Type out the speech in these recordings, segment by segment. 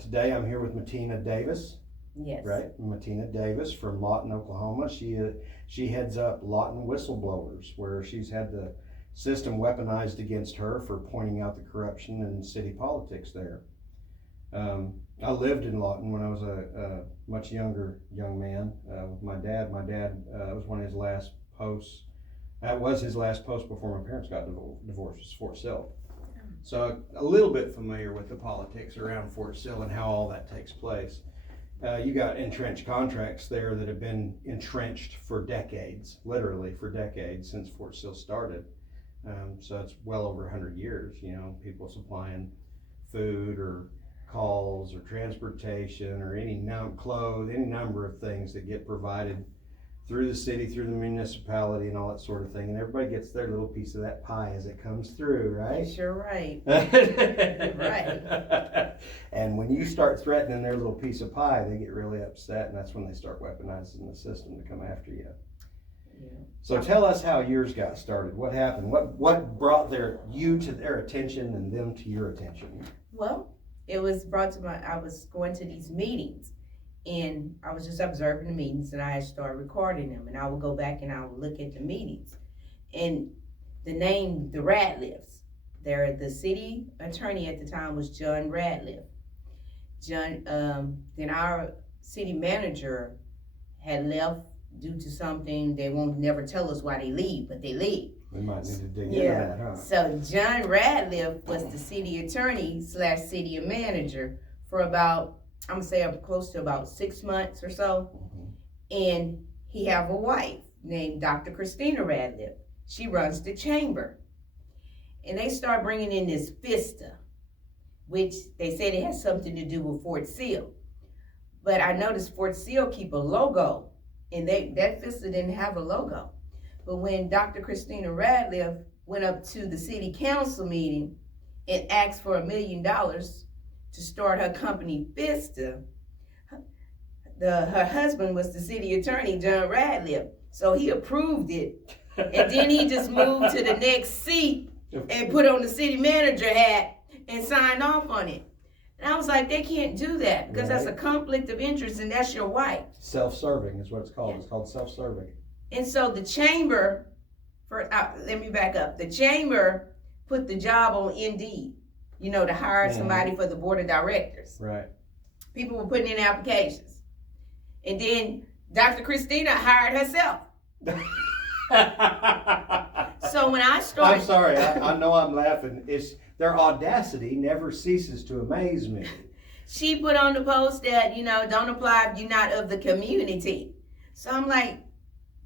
Today I'm here with Matina Davis. Yes. Right, Matina Davis from Lawton, Oklahoma. She heads up Lawton Whistleblowers, where she's had the system weaponized against her for pointing out the corruption in city politics there. I lived in Lawton when I was a much younger young man with my dad. My dad was one of his last posts. That was his last post before my parents got divorced. Was Fort Sill. So a little bit familiar with the politics around Fort Sill and how all that takes place. You got entrenched contracts there that have been entrenched for decades, literally for decades since Fort Sill started. So it's well over 100 years, people supplying food or calls or transportation or any clothes, any number of things that get provided through the city, through the municipality and all that sort of thing. And everybody gets their little piece of that pie as it comes through, right? You're right. Right. And when you start threatening their little piece of pie, they get really upset, and that's when they start weaponizing the system to come after you. Yeah. So tell us how yours got started. What happened? What brought you to their attention and them to your attention? Well, it was brought to I was going to these meetings, and I was just observing the meetings, and I started recording them, and I would go back and I would look at the meetings. And the name, the Radliffs, the city attorney at the time was John Radliff. Then our city manager had left due to something. They won't never tell us why they leave, but they leave. We might need to dig into that, huh? So John Radliff was the city attorney / city manager for about, I'm gonna say close to about 6 months or so. Mm-hmm. And he have a wife named Dr. Christina Radliff. She runs the chamber. And they start bringing in this FISTA, which they said it has something to do with Fort Sill. But I noticed Fort Sill keep a logo, and that FISTA didn't have a logo. But when Dr. Christina Radliff went up to the city council meeting and asked for $1 million to start her company FISTA, her husband was the city attorney, John Radliff. So he approved it. And then he just moved to the next seat and put on the city manager hat and signed off on it. And I was like, they can't do that because that's a conflict of interest, and that's your wife. Self-serving is what it's called. It's called self-serving. And so the chamber, let me back up. The chamber put the job on Indeed, to hire somebody for the board of directors. Right. People were putting in applications. And then Dr. Christina hired herself. So when I started... I'm sorry, I know I'm laughing. Their audacity never ceases to amaze me. She put on the post that, don't apply if you're not of the community. So I'm like,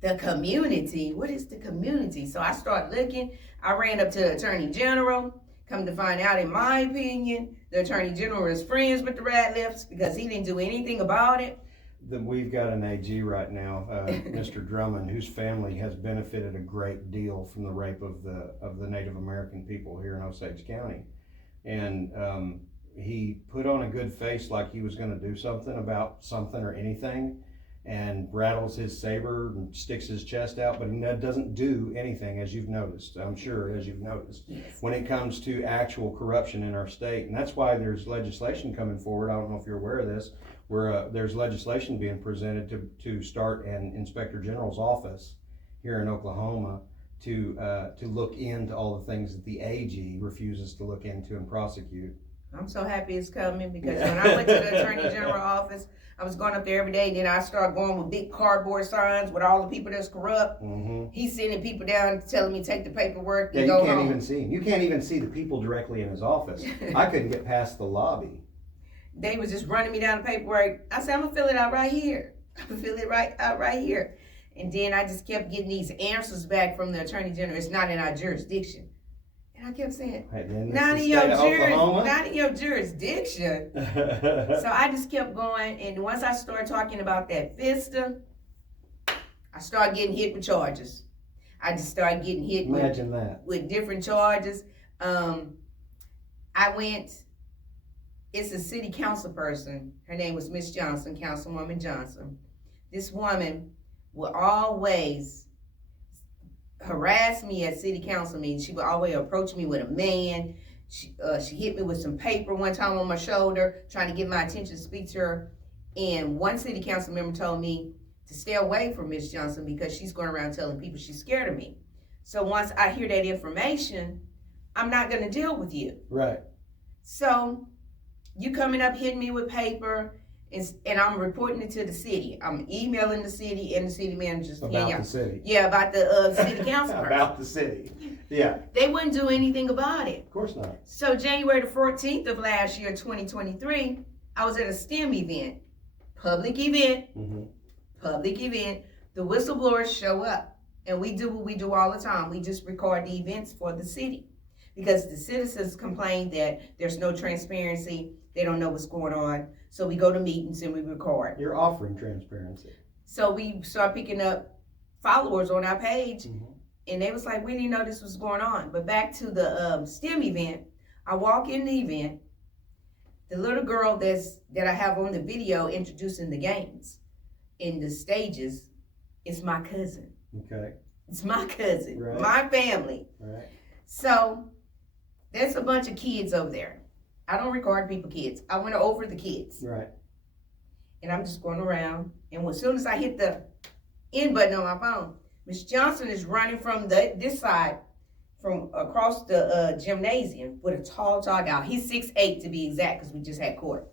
the community? What is the community? So I started looking. I ran up to the Attorney General. Come to find out, in my opinion, the Attorney General is friends with the Radliffs because he didn't do anything about it. We've got an AG right now, Mr. Drummond, whose family has benefited a great deal from the rape of the Native American people here in Osage County. And he put on a good face like he was going to do something about something or anything, and rattles his saber and sticks his chest out, but he doesn't do anything, as you've noticed, I'm sure, as you've noticed, when it comes to actual corruption in our state. And that's why there's legislation coming forward. I don't know if you're aware of this, where there's legislation being presented to start an inspector general's office here in Oklahoma to look into all the things that the AG refuses to look into and prosecute. I'm so happy it's coming because when I went to the Attorney General office, I was going up there every day, and then I started going with big cardboard signs with all the people that's corrupt. Mm-hmm. He's sending people down telling me take the paperwork and go home. You can't even see him. You can't even see the people directly in his office. I couldn't get past the lobby. They was just running me down the paperwork. I said, I'm gonna fill it out right here. I'm gonna fill it out right here. And then I just kept getting these answers back from the Attorney General. It's not in our jurisdiction. And I kept saying, not in your jurisdiction. So I just kept going. And once I started talking about that FISTA, I started getting hit with charges. I just started getting hit with different charges. It's a city council person. Her name was Miss Johnson, Councilwoman Johnson. This woman would always harass me at city council meetings. She would always approach me with a man. She hit me with some paper one time on my shoulder, trying to get my attention to speak to her. And one city council member told me to stay away from Miss Johnson because she's going around telling people she's scared of me. So once I hear that information, I'm not going to deal with you. Right. So you coming up hitting me with paper, and I'm reporting it to the city. I'm emailing the city and the city managers. About the city. Yeah, about the city council person. About the city. Yeah. They wouldn't do anything about it. Of course not. So January the 14th of last year, 2023, I was at a STEM event. Public event. The whistleblowers show up, and we do what we do all the time. We just record the events for the city because the citizens complain that there's no transparency. They don't know what's going on. So we go to meetings and we record. You're offering transparency. So we start picking up followers on our page, and they was like, we didn't know this was going on. But back to the STEM event, I walk in the event. The little girl that I have on the video introducing the games in the stages is my cousin. Okay. It's my cousin, Right. my family. Right. So there's a bunch of kids over there. I don't record people kids. I went over the kids. Right. And I'm just going around. And as soon as I hit the end button on my phone, Miss Johnson is running from this side, from across the gymnasium with a tall guy. He's 6'8" to be exact, because we just had court.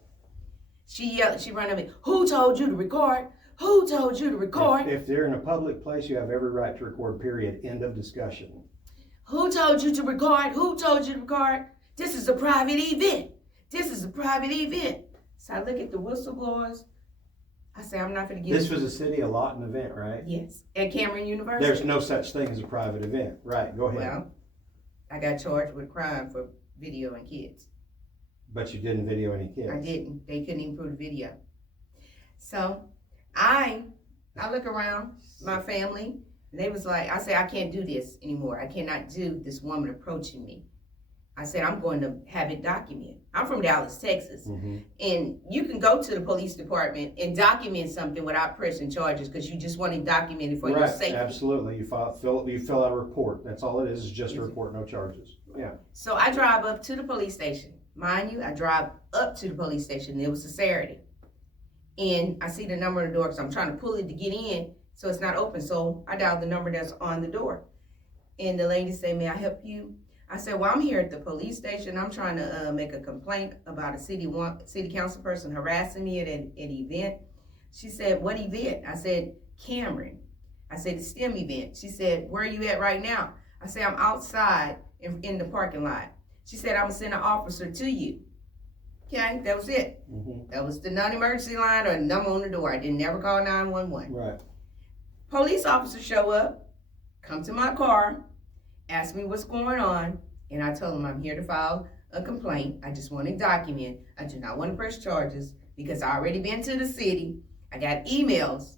She yelled, she ran at me, who told you to record? Who told you to record? If they're in a public place, you have every right to record, period. End of discussion. Who told you to record? Who told you to record? This is a private event. This is a private event. So I look at the whistleblowers. I say, I'm not going to get This was a city, a Lawton event, right? Yes, at Cameron University. There's no such thing as a private event. Right, go ahead. Well, I got charged with a crime for videoing kids. But you didn't video any kids. I didn't. They couldn't even prove the video. So I look around my family, and they was like, I said, I can't do this anymore. I cannot do this woman approaching me. I said, I'm going to have it documented. I'm from Dallas, Texas. And you can go to the police department and document something without pressing charges because you just want to document it for your safety. Absolutely. You fill out a report. That's all it is just a report, no charges. Yeah. So I drive up to the police station. Mind you, I drive up to the police station. It was a Saturday. And I see the number on the door because I'm trying to pull it to get in, so it's not open. So I dialed the number that's on the door. And the lady said, may I help you? I said, well, I'm here at the police station. I'm trying to make a complaint about a city council person harassing me at an event. She said, what event? I said, Cameron. I said, the STEM event. She said, where are you at right now? I said, I'm outside in the parking lot. She said, I'm going to send an officer to you. Okay, that was it. That was the non-emergency line or number on the door. I didn't never call 911. Right. Police officers show up, come to my car, ask me what's going on, and I told them I'm here to file a complaint. I just want to document. I do not want to press charges because I already been to the city. I got emails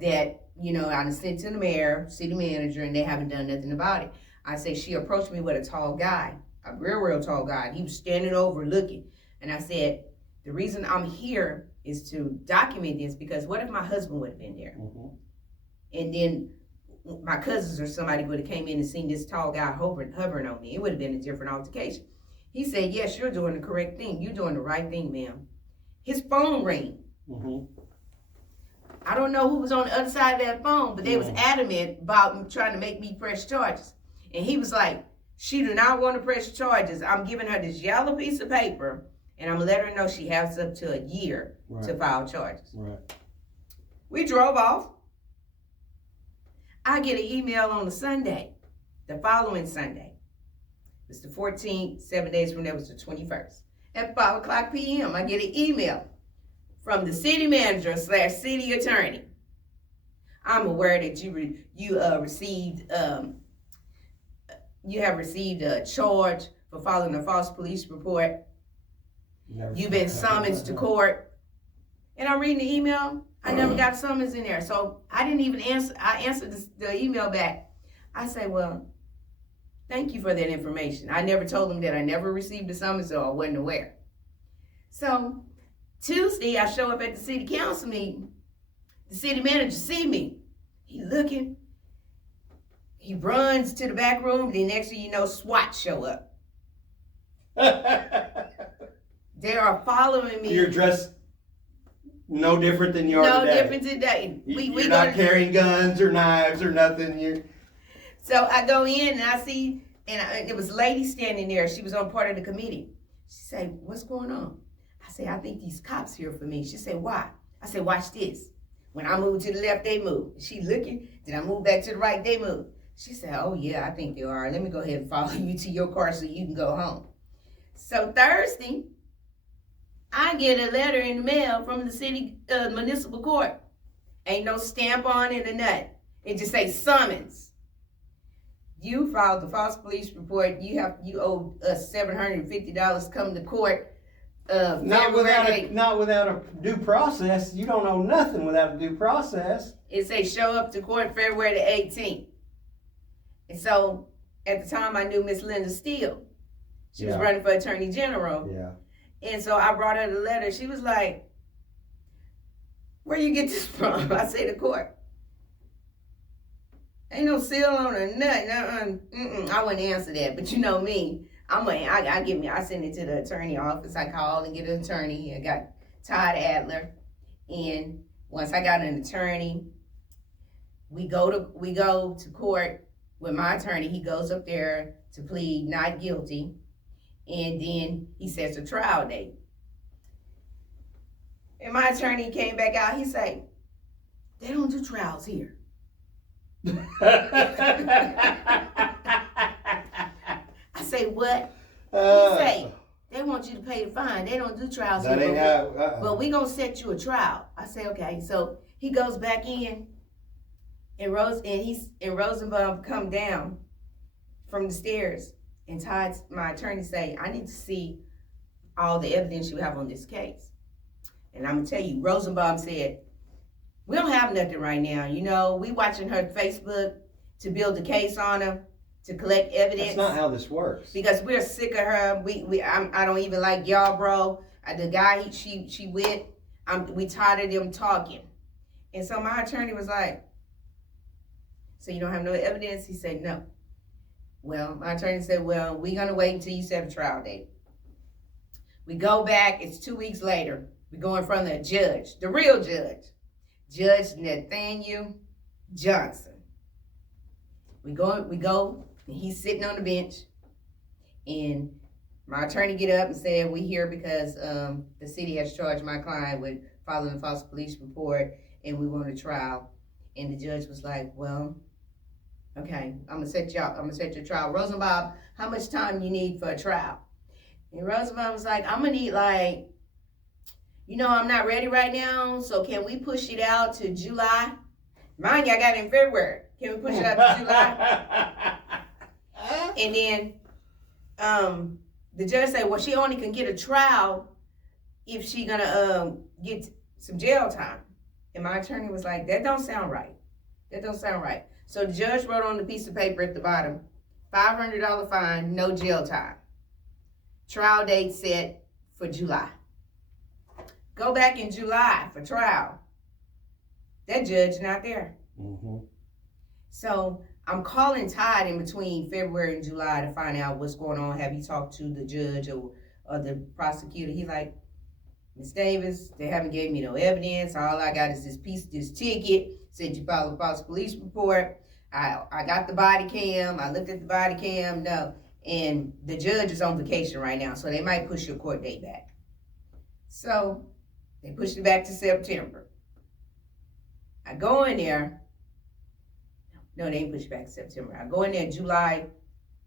that, I sent to the mayor, city manager, and they haven't done nothing about it. I say she approached me with a tall guy, a real tall guy, and he was standing over looking. And I said, the reason I'm here is to document this because what if my husband would have been there? And then my cousins or somebody would have came in and seen this tall guy hovering on me. It would have been a different altercation. He said, yes, you're doing the correct thing. You're doing the right thing, ma'am. His phone rang. I don't know who was on the other side of that phone, but they was adamant about trying to make me press charges. And he was like, she do not want to press charges. I'm giving her this yellow piece of paper, and I'm going to let her know she has up to a year to file charges. Right. We drove off. I get an email on the Sunday, the following Sunday. It's the 14th, 7 days from there was the 21st. At 5 o'clock p.m., I get an email from the city manager / city attorney. I'm aware that you have received a charge for filing a false police report. You've been summoned to court. And I'm reading the email. I never got summons in there. So I didn't even answer. I answered the email back. I say, well, thank you for that information. I never told them that I never received a summons or I wasn't aware. So Tuesday, I show up at the city council meeting. The city manager see me. He looking. He runs to the back room. The next thing you know, SWAT show up. They are following me. You're dressed no different than you are no today. different today. You're not carrying guns or knives or nothing. So I go in and I see, and there was a lady standing there. She was on part of the committee. She said, "What's going on?" I say, "I think these cops here for me." She said, "Why?" I said, "Watch this. When I move to the left, they move." She looking. Then I move back to the right, they move. She said, "Oh yeah, I think they are. Let me go ahead and follow you to your car so you can go home." So Thursday, I get a letter in the mail from the city municipal court. Ain't no stamp on it or nothing. It just say summons. You filed the false police report. You owe us $750 come to court. Not without a due process. You don't owe nothing without a due process. It say show up to court February the 18th. And so at the time I knew Miss Linda Steele. She was running for Attorney General. Yeah. And so I brought her the letter. She was like, "Where you get this from?" I say, "The court." Ain't no seal on her, nothing. I wouldn't answer that. But you know me. I send it to the attorney office. I call and get an attorney. I got Todd Adler. And once I got an attorney, we go to court with my attorney. He goes up there to plead not guilty. And then he sets a trial date. And my attorney came back out. He said, "They don't do trials here." I say, "What?" He say, "They want you to pay the fine. They don't do trials that here. Ain't how, But we gonna set you a trial." I say, "Okay." So he goes back in, and Rosenbaum come down from the stairs. And Todd, my attorney, say, "I need to see all the evidence you have on this case." And I'm gonna tell you, Rosenbaum said, "We don't have nothing right now. You know, we watching her Facebook to build a case on her, to collect evidence." That's not how this works. Because we're sick of her. I don't even like y'all, bro. The guy she with, we tired of them talking. And so my attorney was like, "So you don't have no evidence?" He said, "No." Well, my attorney said, "Well, we're going to wait until you set a trial date." We go back. It's 2 weeks later. We go in front of the judge, the real judge, Judge Nathaniel Johnson. We go, and he's sitting on the bench. And my attorney get up and said, "We here because the city has charged my client with filing a false police report, and we want a trial." And the judge was like, "Well, okay, I'm gonna set your trial. Rosenbaum, how much time you need for a trial?" And Rosenbaum was like, "I'm gonna need I'm not ready right now, so can we push it out to July?" Mind you, I got it in February. Can we push it out to July? And then the judge said, "Well, she only can get a trial if she gonna get some jail time." And my attorney was like, "That don't sound right. That don't sound right." So the judge wrote on the piece of paper at the bottom, $500 fine, no jail time. Trial date set for July. Go back in July for trial. That judge not there. Mm-hmm. So I'm calling Todd in between February and July to find out what's going on. Have you talked to the judge or the prosecutor? He's like, "Ms. Davis, they haven't gave me no evidence. All I got is this ticket. Said you filed a false police report. I got the body cam. I looked at the body cam. No." And the judge is on vacation right now, so they might push your court date back. So they pushed it back to September. I go in there. No, they ain't pushed it back to September. I go in there July,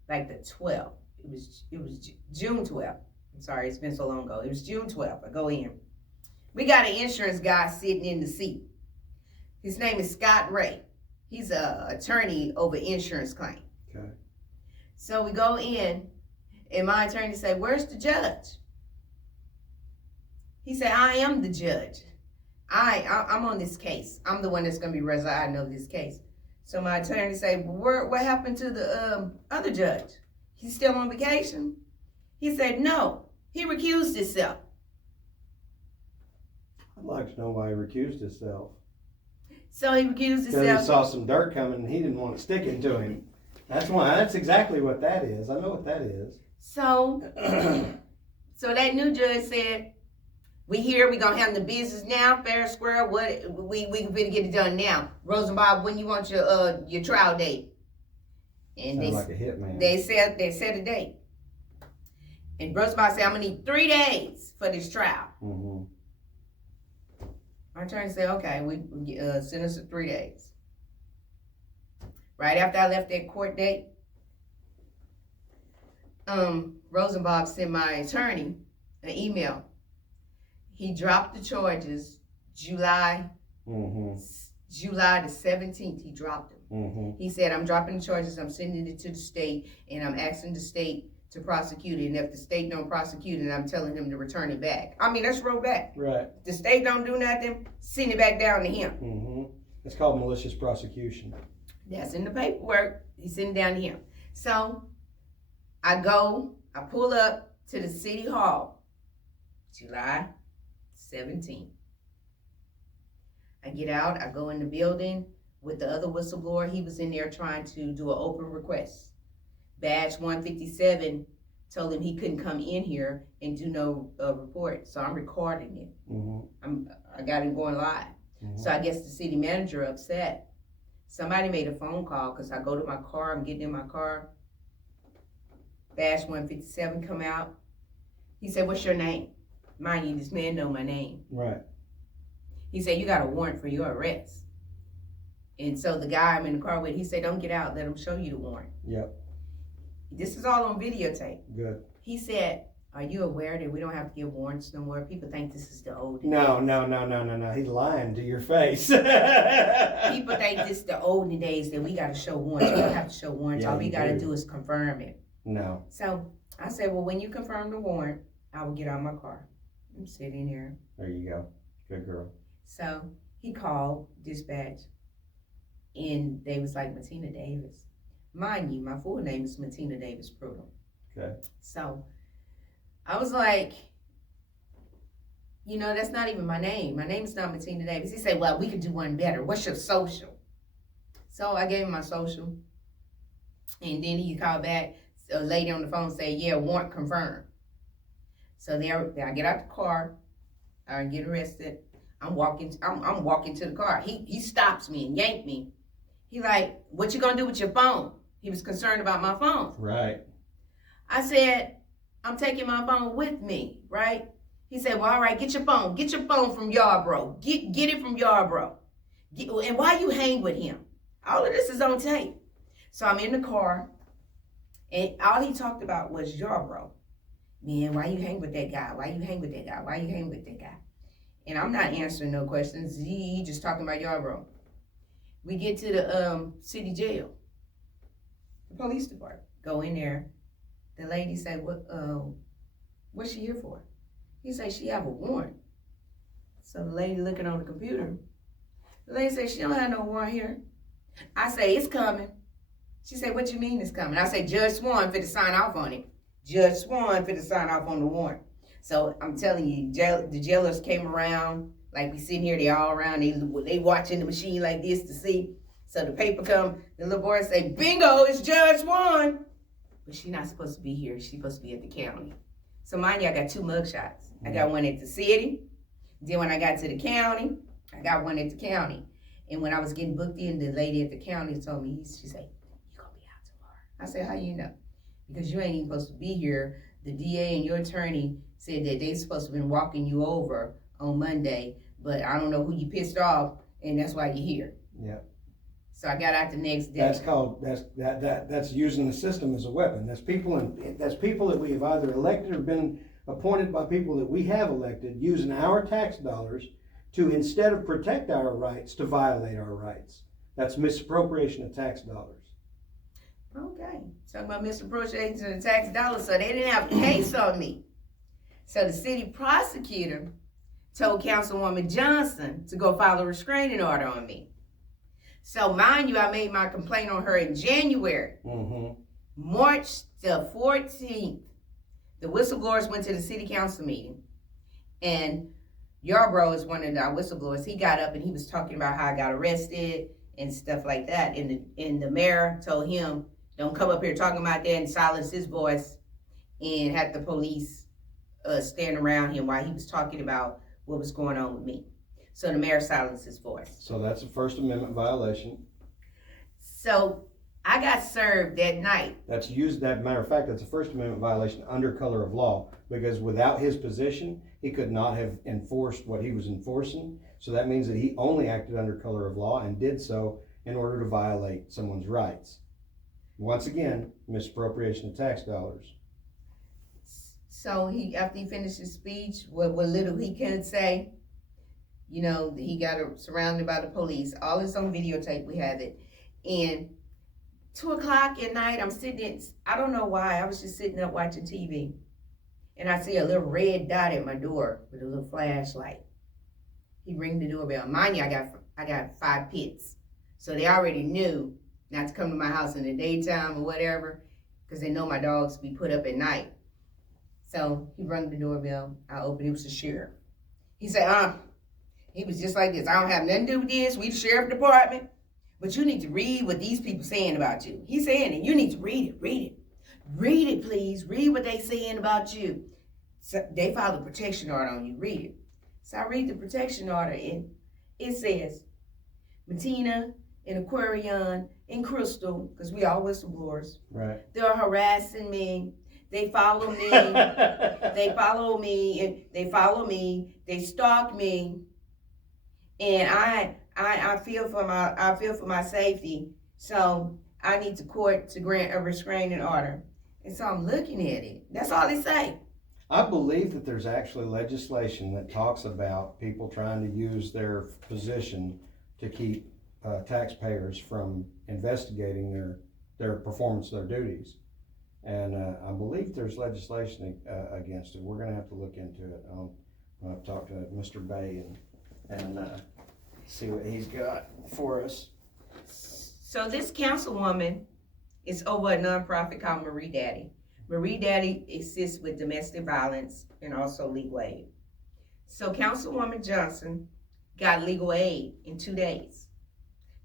like the 12th. It was June 12th. I'm sorry, it's been so long ago. It was June 12th. I go in. We got an insurance guy sitting in the seat. His name is Scott Ray. He's an attorney over insurance claim. Okay. So we go in, and my attorney said, "Where's the judge?" He said, "I am the judge. I'm on this case. I'm the one that's going to be residing over this case." So my attorney said, "Well, what happened to the other judge? He's still on vacation?" He said, "No, he recused himself." I'd like to know why he recused himself. So he recused Because himself. he saw some dirt coming and he didn't want it sticking to him. That's exactly what that is. I know what that is. So, so that new judge said, we here, we gonna handle the business now, fair and square, what, we can get it done now. Rosenbaum, when you want your trial date? And Sound like a hitman. They set a date. And Rosenbaum said, I'm gonna need 3 days for this trial. Mm-hmm. My attorney said, okay, we send us 3 days. Right after I left that court date, Rosenbaum sent my attorney an email. He dropped the charges July the 17th. He dropped them. Mm-hmm. He said, I'm dropping the charges. I'm sending it to the state, and I'm asking the state to prosecute it. And if the state don't prosecute it, I'm telling him to return it back. I mean, let's roll back. Right. If the state don't do nothing, send it back down to him. Mm-hmm. It's called malicious prosecution. That's in the paperwork. He sent it down to him. So I pull up to the city hall, July 17th. I get out, I go in the building with the other whistleblower. He was in there trying to do an open request. Badge 157 told him he couldn't come in here and do no report. So I'm recording it. Mm-hmm. I got him going live. Mm-hmm. So I guess the city manager upset. Somebody made a phone call because I go to my car, I'm getting in my car. Badge 157 come out. He said, what's your name? Mind you, this man know my name. Right. He said, you got a warrant for your arrest. And so the guy I'm in the car with, he said, don't get out, let him show you the warrant. Yep. This is all on videotape. Good. He said, are you aware that we don't have to give warrants no more? People think this is the old days. No. He's lying to your face. People think this is the olden days that we got to show warrants. We don't have to show warrants. Yeah, all we got to do. do is confirm it. No. So I said, well, when you confirm the warrant, I will get out of my car. I'm sitting here. There you go. Good girl. So he called dispatch, and they was like, Matina Davis. Mind you, my full name is Matina Davis Prudhomme. Okay. So I was like, that's not even my name. My name is not Matina Davis. He said, well, we could do one better. What's your social? So I gave him my social. And then he called back, a lady on the phone said, yeah, warrant confirmed. So there I get out the car, I get arrested. I'm walking to the car. He stops me and yanked me. He like, what you gonna do with your phone? He was concerned about my phone. Right. I said, I'm taking my phone with me, right? He said, well, all right, get your phone. Get your phone from Yarborough. Get it from Yarborough. And why you hang with him? All of this is on tape. So I'm in the car, and all he talked about was Yarborough. Man, why you hang with that guy? Why you hang with that guy? Why you hang with that guy? And I'm not answering no questions. He just talking about Yarborough. We get to the city jail, the police department. Go in there. The lady said, what's she here for? He said, she have a warrant. So the lady looking on the computer, the lady said, she don't have no warrant here. I say, it's coming. She said, what you mean it's coming? I said, Judge Swan fit to sign off on it. Judge Swan fit to sign off on the warrant. So I'm telling you, the jailers came around, like we sitting here, they all around, they watching the machine like this to see. So the paper come, the little boy say, bingo, it's Judge Swan. But she's not supposed to be here. She's supposed to be at the county. So mind you, I got 2 mugshots. I got one at the city. Then when I got to the county, I got one at the county. And when I was getting booked in, the lady at the county told me, she said, you're going to be out tomorrow. I said, how you know? Because you ain't even supposed to be here. The DA and your attorney said that they supposed to have been walking you over on Monday, but I don't know who you pissed off, and that's why you're here. Yeah. So I got out the next day. That's using the system as a weapon. That's people that we have either elected or been appointed by people that we have elected, using our tax dollars to, instead of protect our rights, to violate our rights. That's misappropriation of tax dollars. Okay, talking about misappropriation of tax dollars, so they didn't have a case on me. So the city prosecutor told Councilwoman Johnson to go file a restraining order on me. So mind you, I made my complaint on her in January. Mm-hmm. March the 14th, the whistleblowers went to the city council meeting, and Yarborough is one of our whistleblowers. He got up and he was talking about how I got arrested and stuff like that. And the mayor told him, don't come up here talking about that, and silence his voice. and had the police stand around him while he was talking about what was going on with me. So the mayor silenced his voice. So that's a First Amendment violation. So I got served that night. That's used, that matter of fact, that's a First Amendment violation under color of law, because without his position, he could not have enforced what he was enforcing. So that means that he only acted under color of law and did so in order to violate someone's rights. Once again, misappropriation of tax dollars. So he, after he finished his speech, what little he could say, you know, he got surrounded by the police. All this on videotape, we have it. And 2:00 at night, I'm sitting in, I don't know why, I was just sitting up watching TV. And I see a little red dot at my door with a little flashlight. He rang the doorbell. Mind you, I got 5 pits. So they already knew not to come to my house in the daytime or whatever, because they know my dogs be put up at night. So he rang the doorbell. I opened, it was the sheriff. He said, he was just like this. I don't have nothing to do with this. We the sheriff department. But you need to read what these people saying about you. He's saying it. You need to read it. Read it. Read it, please. Read what they saying about you. So they filed a protection order on you. Read it. So I read the protection order, and it says, Matina and Aquarion and Crystal, because we all whistleblowers. Right. They're harassing me. They follow me. They follow me, and they follow me. They stalk me, and I feel for my safety. So I need the court to grant a restraining order. And so I'm looking at it. That's all they say. I believe that there's actually legislation that talks about people trying to use their position to keep taxpayers from investigating their performance of their duties. And I believe there's legislation against it. We're going to have to look into it. I'll talk to Mr. Bay and see what he's got for us. So this councilwoman is over a nonprofit called Marie Daddy. Marie Daddy assists with domestic violence and also legal aid. So Councilwoman Johnson got legal aid in 2 days.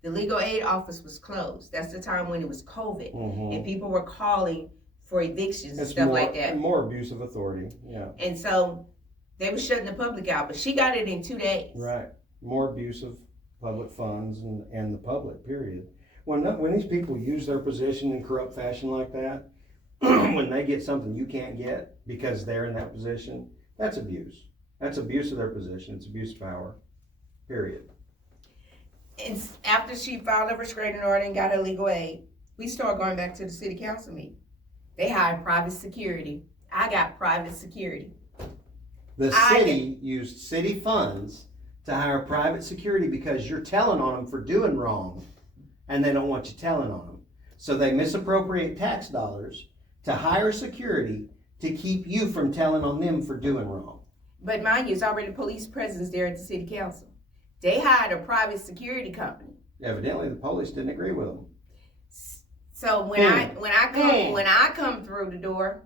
The legal aid office was closed. That's the time when it was COVID, and people were calling for evictions and stuff like that. More abuse of authority, yeah. And so they were shutting the public out, but she got it in 2 days. Right. More abuse of public funds and the public, period. When these people use their position in corrupt fashion like that, when they get something you can't get because they're in that position, that's abuse. That's abuse of their position. It's abuse of power, period. And after she filed a restraining order and got her legal aid, we started going back to the city council meeting. They hired private security. I got private security. The city used city funds to hire private security because you're telling on them for doing wrong, and they don't want you telling on them. So they misappropriate tax dollars to hire security to keep you from telling on them for doing wrong. But mind you, it's already police presence there at the city council. They hired a private security company. Evidently, the police didn't agree with them. So when I come through the door,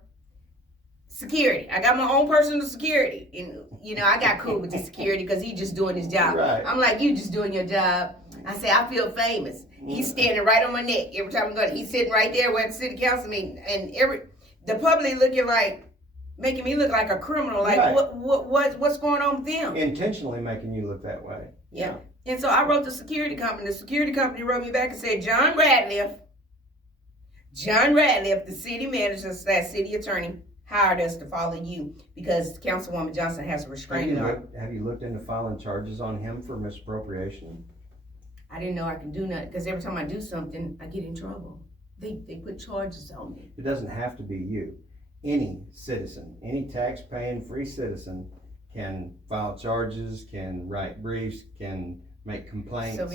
security. I got my own personal security, and you know I got cool with the security because he's just doing his job. Right. I'm like, you just doing your job. I say I feel famous. He's standing right on my neck every time I'm going. He's sitting right there where the city council meeting, and the public looking like, making me look like a criminal. Like right. what's going on with them? Intentionally making you look that way. Yeah. And so I wrote the security company. The security company wrote me back and said, John Radcliffe, the city manager / city attorney, hired us to follow you because Councilwoman Johnson has a restraining order. Have you looked into filing charges on him for misappropriation? I didn't know I could do nothing because every time I do something, I get in trouble. They put charges on me. It doesn't have to be you. Any citizen, any tax-paying free citizen can file charges, can write briefs, can make complaints. So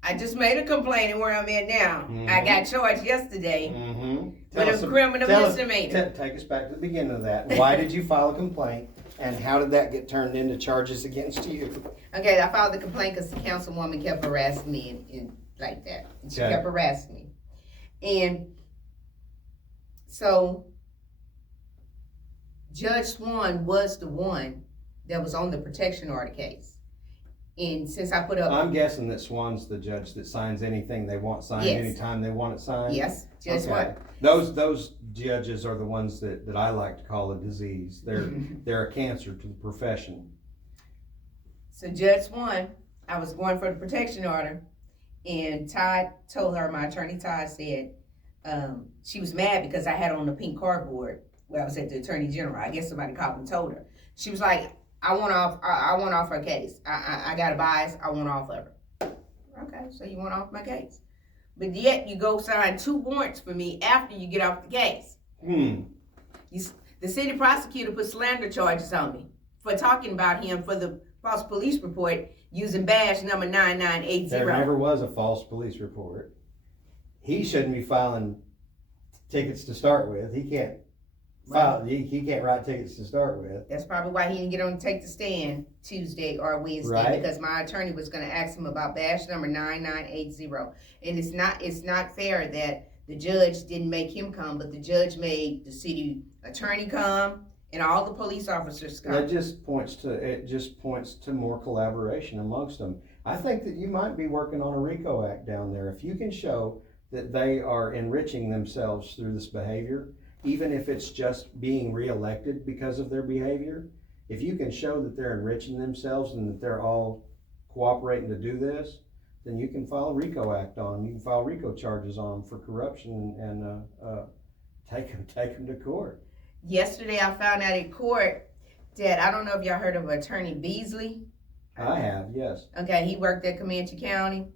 I just made a complaint and where I'm at now. I got charged yesterday with a criminal misdemeanor. Take us back to the beginning of that. Why did you file a complaint, and how did that get turned into charges against you? Okay, I filed the complaint because the councilwoman kept harassing me and like that. And she kept harassing me. And so Judge Swan was the one that was on the protection order case. And since I put up, I'm guessing that Swan's the judge that signs anything they want signed Yes. anytime they want it signed. yes, Judge Okay. Swan. Those judges are the ones that I like to call a disease. They're a cancer to the profession. So Judge Swan, I was going for the protection order, and Todd told her, my attorney Todd said, she was mad because I had on the pink cardboard where I was at the Attorney General. I guess somebody called and told her. She was like, I want off her case. I got a bias. I want off of her. Okay, so you want off my case. But yet you go sign 2 warrants for me after you get off the case. The city prosecutor put slander charges on me for talking about him for the false police report using badge number 9980. There never was a false police report. He shouldn't be filing tickets to start with. He can't file. He can't write tickets to start with. That's probably why he didn't get on to take the stand Tuesday or Wednesday, Right. because my attorney was going to ask him about badge number 9980. And it's not fair that the judge didn't make him come, but the judge made the city attorney come and all the police officers come. That just points to more collaboration amongst them. I think that you might be working on a RICO Act down there. If you can show that they are enriching themselves through this behavior, even if it's just being reelected because of their behavior, if you can show that they're enriching themselves and that they're all cooperating to do this, then you can file a RICO Act on them. You can file RICO charges on them for corruption and take them to court. Yesterday I found out in court that, I don't know if y'all heard of Attorney Beasley. I have, yes. Okay, he worked at Comanche County,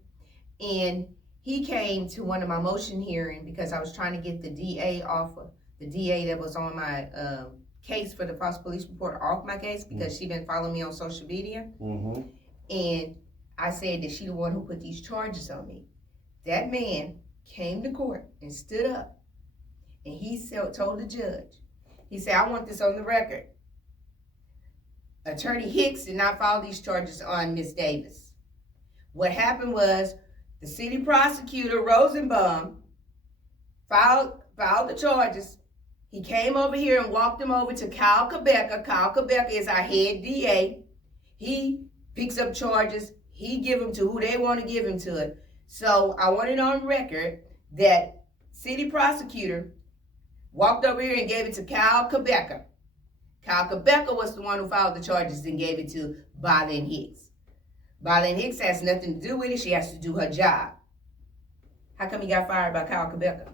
and he came to one of my motion hearings because I was trying to get the DA off of the DA that was on my case for the false police report off my case because she been following me on social media. Mm-hmm. And I said that she the one who put these charges on me. That man came to court and stood up, and he told the judge, he said, I want this on the record. Attorney Hicks did not file these charges on Miss Davis. What happened was the city prosecutor, Rosenbaum, filed the charges. He came over here and walked them over to Kyle Quebecer. Kyle Quebecer is our head DA. He picks up charges. He give them to who they want to give them to. So I want it on record that city prosecutor walked over here and gave it to Kyle Quebecer. Kyle Quebecer was the one who filed the charges and gave it to Bylin Hicks. Bylin Hicks has nothing to do with it. She has to do her job. How come he got fired by Kyle Quebecer?